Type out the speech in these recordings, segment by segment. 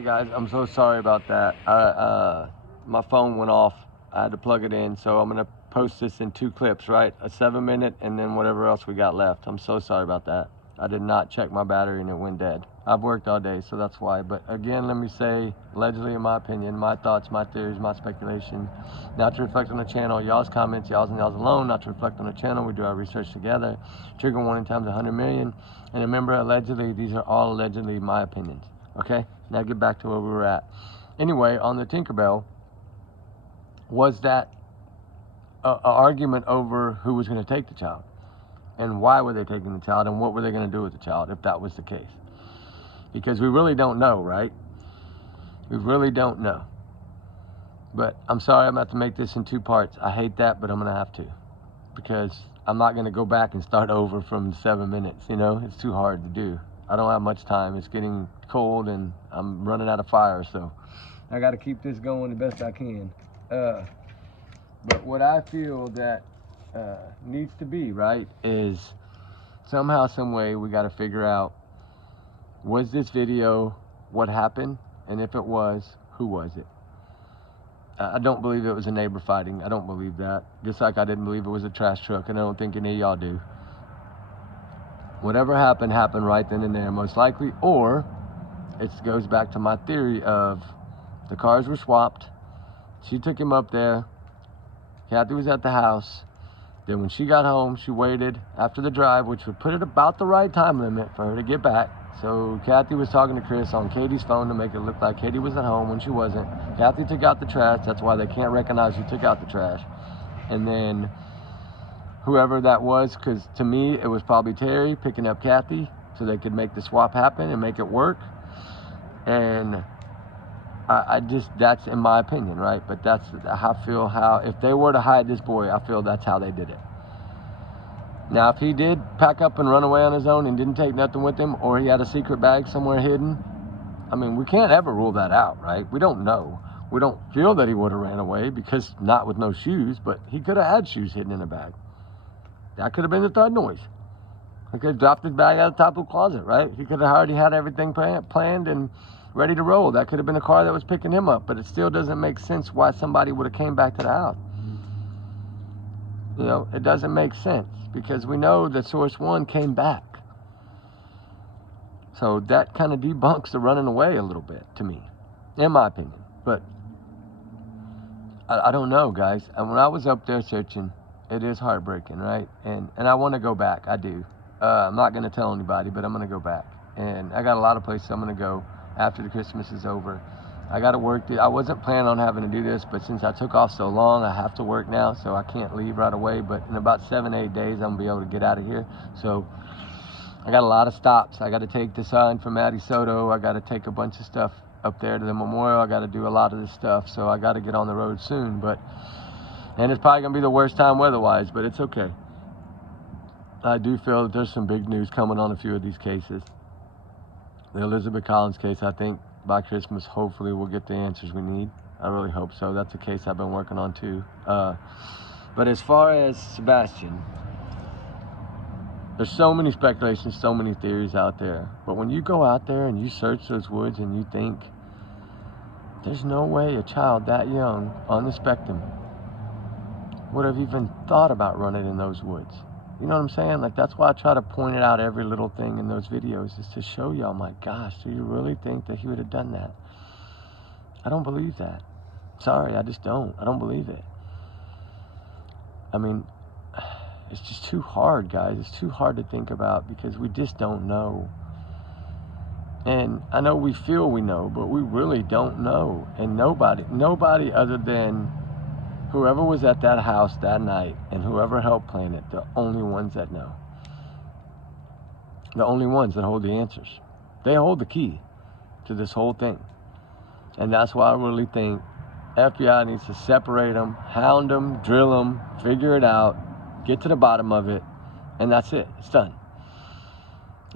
Hey guys, I'm so sorry about that. My phone went off. I had to plug it in, so I'm gonna post this in 2 clips, right? A 7-minute and then whatever else we got left. I'm so sorry about that. I did not check my battery and it went dead. I've worked all day, so that's why. But again, let me say, allegedly, in my opinion, my thoughts, my theories, my speculation, not to reflect on the channel, y'all's comments, y'all's and y'all's alone, not to reflect on the channel. We do our research together. Trigger warning times 100 million. And remember, allegedly, these are all allegedly my opinions. Okay, now get back to where we were at. Anyway, on the Tinkerbell, was that a argument over who was going to take the child? And why were they taking the child? And what were they going to do with the child if that was the case? Because we really don't know, right? We really don't know. But I'm sorry I'm going to have to make this in 2 parts. I hate that, but I'm going to have to. Because I'm not going to go back and start over from 7 minutes, you know? It's too hard to do. I don't have much time. It's getting cold and I'm running out of fire, so I got to keep this going the best I can. But what I feel that needs to be, right, is somehow, some way, we got to figure out, was this video what happened? And if it was, who was it? I don't believe it was a neighbor fighting. I don't believe that. Just like I didn't believe it was a trash truck, and I don't think any of y'all do. Whatever happened, happened right then and there, most likely. Or it goes back to my theory of the cars were swapped. She took him up there. Kathy was at the house. Then when she got home, she waited after the drive, which would put it about the right time limit for her to get back. So Kathy was talking to Chris on Katie's phone to make it look like Katie was at home when she wasn't. Kathy took out the trash. That's why they can't recognize who took out the trash. And then whoever that was, because to me, it was probably Terry picking up Kathy so they could make the swap happen and make it work. And I just, that's in my opinion, right? But that's how I feel, how, if they were to hide this boy, I feel that's how they did it. Now, if he did pack up and run away on his own and didn't take nothing with him, or he had a secret bag somewhere hidden, I mean, we can't ever rule that out, right? We don't know. We don't feel that he would have ran away, because not with no shoes, but he could have had shoes hidden in a bag. That could have been the third noise. He could have dropped his bag out of the top of the closet, right? He could have already had everything planned and ready to roll. That could have been a car that was picking him up, but it still doesn't make sense why somebody would have came back to the house. You know, it doesn't make sense, because we know that source one came back. So that kind of debunks the running away a little bit to me, in my opinion. But I don't know, guys. And when I was up there searching, it is heartbreaking, right? And I want to go back. I do. I'm not going to tell anybody, but I'm going to go back. And I got a lot of places I'm going to go after the Christmas is over. I got to work. I wasn't planning on having to do this, but since I took off so long, I have to work now, so I can't leave right away. But in about 7-8 days, I'm going to be able to get out of here. So I got a lot of stops. I got to take the sign from Addie Soto. I got to take a bunch of stuff up there to the memorial. I got to do a lot of this stuff, so I got to get on the road soon. And it's probably going to be the worst time weather-wise, but it's okay. I do feel that there's some big news coming on a few of these cases. The Elizabeth Collins case, I think by Christmas, hopefully we'll get the answers we need. I really hope so. That's a case I've been working on too. But as far as Sebastian, there's so many speculations, so many theories out there. But when you go out there and you search those woods and you think, there's no way a child that young on the spectrum would have even thought about running in those woods. You know what I'm saying? Like, that's why I try to point it out every little thing in those videos, is to show y'all, my gosh, do you really think that he would have done that? I don't believe that. Sorry, I just don't. I don't believe it. I mean, it's just too hard, guys. It's too hard to think about, because we just don't know. And I know we feel we know, but we really don't know. And nobody other than whoever was at that house that night and whoever helped plan it, the only ones that know. The only ones that hold the answers. They hold the key to this whole thing. And that's why I really think FBI needs to separate them, hound them, drill them, figure it out, get to the bottom of it, and that's it. It's done.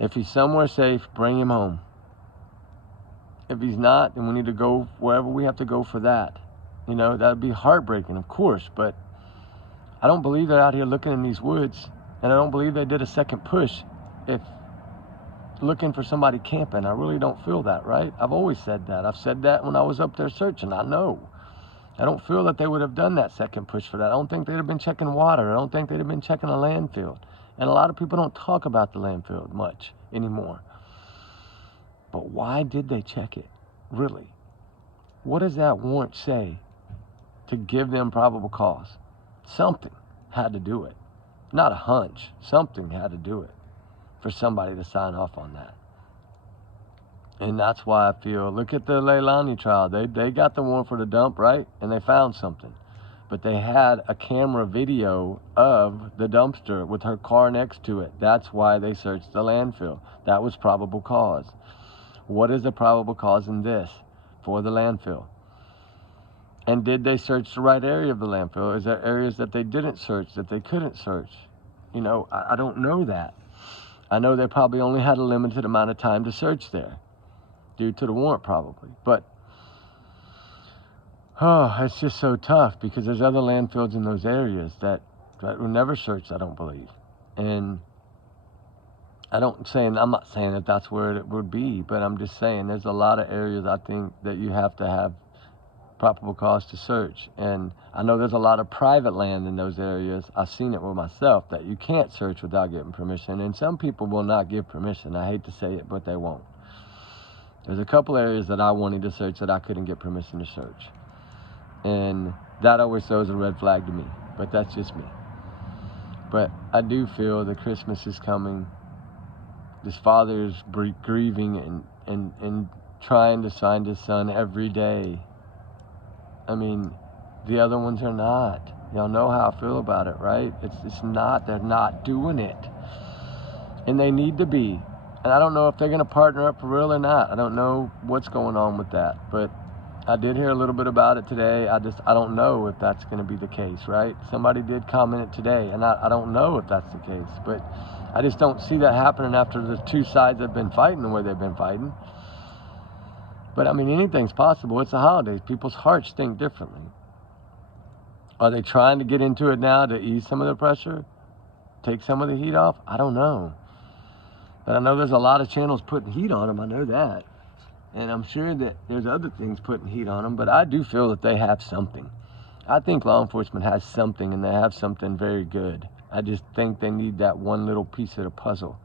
If he's somewhere safe, bring him home. If he's not, then we need to go wherever we have to go for that. You know, that would be heartbreaking, of course, but I don't believe they're out here looking in these woods, and I don't believe they did a second push if looking for somebody camping. I really don't feel that, right? I've always said that. I've said that when I was up there searching. I know. I don't feel that they would have done that second push for that. I don't think they'd have been checking water. I don't think they'd have been checking a landfill. And a lot of people don't talk about the landfill much anymore. But why did they check it? Really? What does that warrant say to give them probable cause? Something had to do it. Not a hunch. Something had to do it for somebody to sign off on that. And that's why I feel, look at the Leilani trial. They got the warrant for the dump, right? And they found something. But they had a camera video of the dumpster with her car next to it. That's why they searched the landfill. That was probable cause. What is the probable cause in this for the landfill? And did they search the right area of the landfill? Is there areas that they didn't search, that they couldn't search? You know, I don't know that. I know they probably only had a limited amount of time to search there, due to the warrant probably. But, it's just so tough because there's other landfills in those areas that were never searched, I don't believe. And I'm not saying that that's where it would be, but I'm just saying there's a lot of areas I think that you have to have probable cause to search. And I know there's a lot of private land in those areas. I've seen it with myself that you can't search without getting permission. And some people will not give permission. I hate to say it, but they won't. There's a couple areas that I wanted to search that I couldn't get permission to search. And that always throws a red flag to me. But that's just me. But I do feel that Christmas is coming. This father is grieving and trying to find his son every day. I mean, the other ones are not. Y'all know how I feel about it, right? It's not. They're not doing it. And they need to be. And I don't know if they're going to partner up for real or not. I don't know what's going on with that. But I did hear a little bit about it today. I don't know if that's going to be the case, right? Somebody did comment it today, and I don't know if that's the case. But I just don't see that happening after the two sides have been fighting the way they've been fighting. But, I mean, anything's possible. It's the holidays. People's hearts think differently. Are they trying to get into it now to ease some of the pressure? Take some of the heat off? I don't know. But I know there's a lot of channels putting heat on them. I know that. And I'm sure that there's other things putting heat on them. But I do feel that they have something. I think law enforcement has something, and they have something very good. I just think they need that one little piece of the puzzle.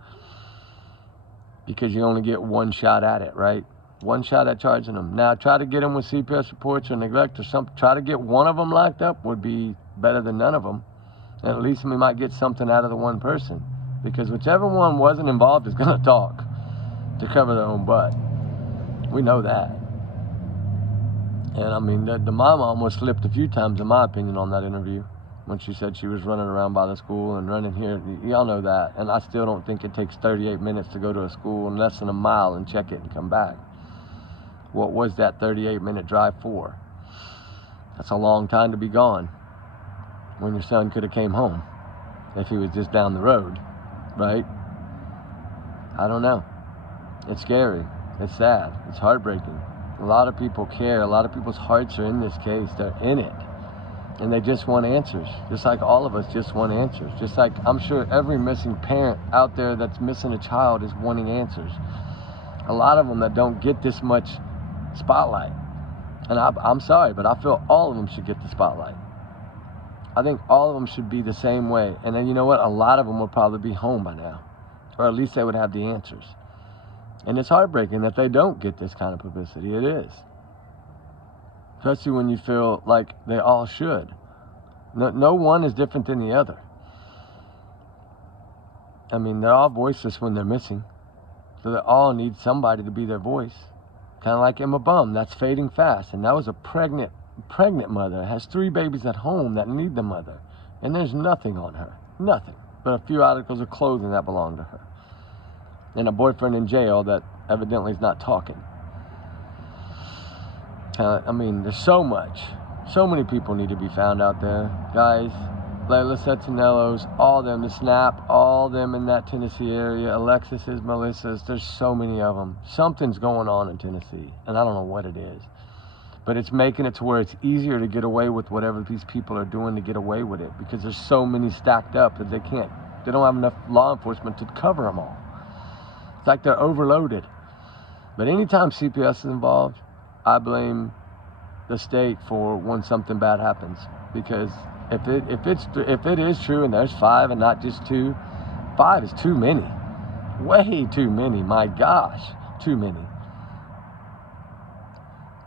Because you only get one shot at it, right? One shot at charging them. Now, try to get them with CPS reports or neglect or something. Try to get one of them locked up would be better than none of them. And at least we might get something out of the one person. Because whichever one wasn't involved is going to talk to cover their own butt. We know that. And, I mean, the mama almost slipped a few times, in my opinion, on that interview. When she said she was running around by the school and running here. Y'all know that. And I still don't think it takes 38 minutes to go to a school in less than a mile and check it and come back. What was that 38-minute drive for? That's a long time to be gone when your son could have came home if he was just down the road, right? I don't know. It's scary. It's sad. It's heartbreaking. A lot of people care. A lot of people's hearts are in this case. They're in it. And they just want answers. Just like all of us just want answers. Just like I'm sure every missing parent out there that's missing a child is wanting answers. A lot of them that don't get this much spotlight. And I'm sorry, but I feel all of them should get the spotlight. I think all of them should be the same way. And then you know what? A lot of them will probably be home by now. Or at least they would have the answers. And it's heartbreaking that they don't get this kind of publicity. It is. Especially when you feel like they all should. No one is different than the other. I mean, they're all voiceless when they're missing. So they all need somebody to be their voice. Kind of like Emma Bum, that's fading fast. And that was a pregnant mother, has 3 babies at home that need the mother. And there's nothing on her. Nothing. But a few articles of clothing that belong to her. And a boyfriend in jail that evidently is not talking. I mean, there's so much. So many people need to be found out there. Guys, Layla Setinello's, all them, the Snap, all them in that Tennessee area, Alexis's, Melissa's, there's so many of them. Something's going on in Tennessee, and I don't know what it is. But it's making it to where it's easier to get away with whatever these people are doing to get away with it, because there's so many stacked up that they don't have enough law enforcement to cover them all. It's like they're overloaded. But anytime CPS is involved, I blame the state for when something bad happens. Because if it is true and there's 5 and not just 2, 5 is too many. Way too many. My gosh, too many.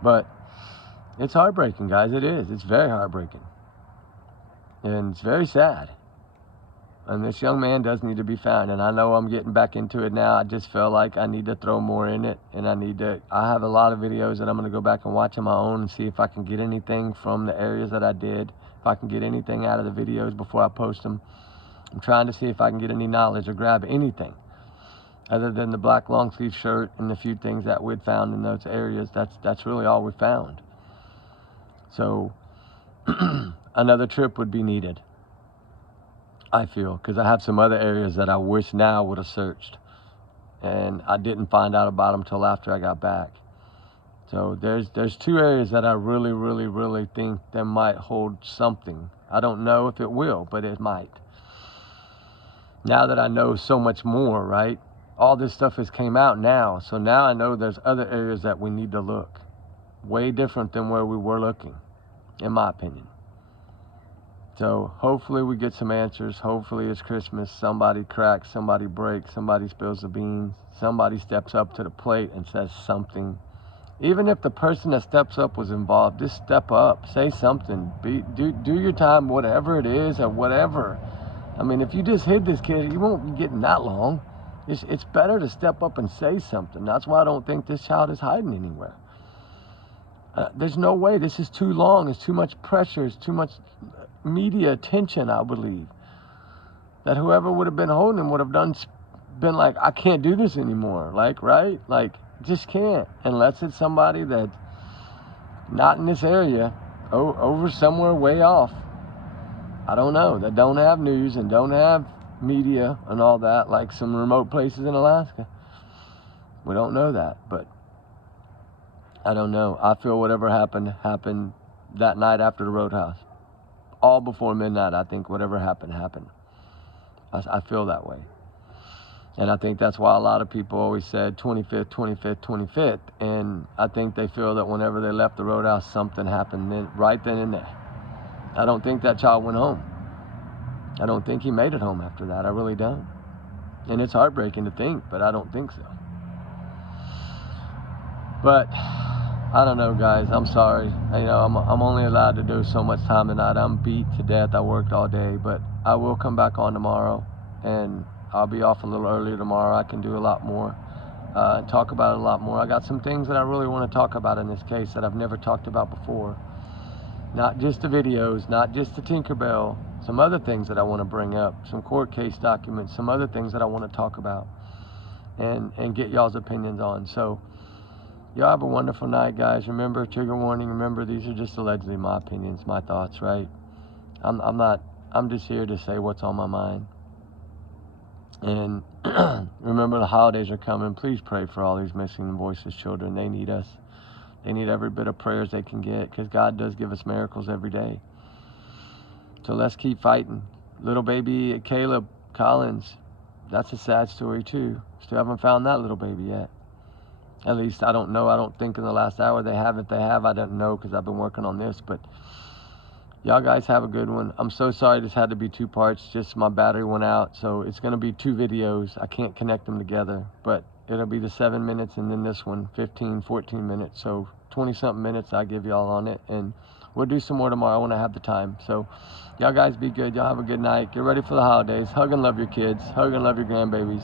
But it's heartbreaking, guys. It is. It's very heartbreaking. And it's very sad. And this young man does need to be found. And I know I'm getting back into it now. I just feel like I need to throw more in it. And I have a lot of videos that I'm going to go back and watch on my own and see if I can get anything from the areas that I did. If I can get anything out of the videos before I post them. I'm trying to see if I can get any knowledge or grab anything other than the black long sleeve shirt and the few things that we'd found in those areas. That's really all we found. So another trip would be needed, I feel, because I have some other areas that I wish now would have searched, and I didn't find out about them till after I got back. So there's 2 areas that I really think that might hold something. I don't know if it will, but it might. Now that I know so much more, right? All this stuff has came out now, so now I know there's other areas that we need to look. Way different than where we were looking, in my opinion. So hopefully we get some answers. Hopefully it's Christmas. Somebody cracks, somebody breaks, somebody spills the beans. Somebody steps up to the plate and says something. Even if the person that steps up was involved, just step up. Say something. Do your time, whatever it is or whatever. I mean, if you just hid this kid, you won't be getting that long. It's better to step up and say something. That's why I don't think this child is hiding anywhere. There's no way. This is too long. It's too much pressure. It's too much media attention, I believe. That whoever would have been holding him would have been like, I can't do this anymore. Like, right? Like, just can't. Unless it's somebody that's not in this area, over somewhere way off. I don't know. That don't have news and don't have media and all that, like some remote places in Alaska. We don't know that, but I don't know. I feel whatever happened that night after the Roadhouse. All before midnight, I think whatever happened. I feel that way. And I think that's why a lot of people always said 25th, 25th, 25th. And I think they feel that whenever they left the Roadhouse, something happened right then and there. I don't think that child went home. I don't think he made it home after that. I really don't. And it's heartbreaking to think, but I don't think so. But I don't know, guys. I'm sorry. You know, I'm only allowed to do so much time tonight. I'm beat to death. I worked all day, but I will come back on tomorrow, and I'll be off a little earlier tomorrow. I can do a lot more, talk about it a lot more. I got some things that I really want to talk about in this case that I've never talked about before. Not just the videos, not just the Tinkerbell, some other things that I want to bring up, some court case documents, some other things that I want to talk about and get y'all's opinions on. So y'all have a wonderful night, guys. Remember, trigger warning, remember these are just allegedly my opinions, my thoughts, right? I'm just here to say what's on my mind. And remember, the holidays are coming. Please pray for all these missing and voiceless children. They need us. They need every bit of prayers they can get, because God does give us miracles every day. So let's keep fighting. Little baby Caleb Collins, that's a sad story too. Still haven't found that little baby yet. At least I don't know. I don't think in the last hour they have. If they have, I don't know, because I've been working on this. But y'all guys have a good one. I'm so sorry this had to be 2 parts. Just my battery went out, so it's going to be 2 videos. I can't connect them together, but it'll be the 7 minutes and then this one 14 minutes. So 20-something minutes I give y'all on it, and we'll do some more tomorrow when I have the time. So y'all guys be good. Y'all have a good night. Get ready for the holidays. Hug and love your kids. Hug and love your grandbabies.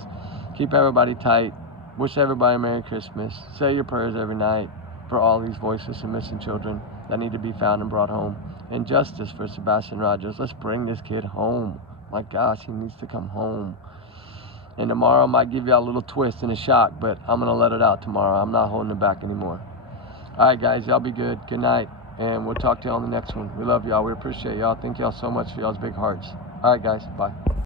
Keep everybody tight. Wish everybody a Merry Christmas. Say your prayers every night for all these voiceless and missing children that need to be found and brought home. And justice for Sebastian Rogers. Let's bring this kid home. My gosh, he needs to come home. And tomorrow I might give y'all a little twist and a shock, but I'm going to let it out tomorrow. I'm not holding it back anymore. All right, guys, y'all be good. Good night. And we'll talk to y'all on the next one. We love y'all. We appreciate y'all. Thank y'all so much for y'all's big hearts. All right, guys. Bye.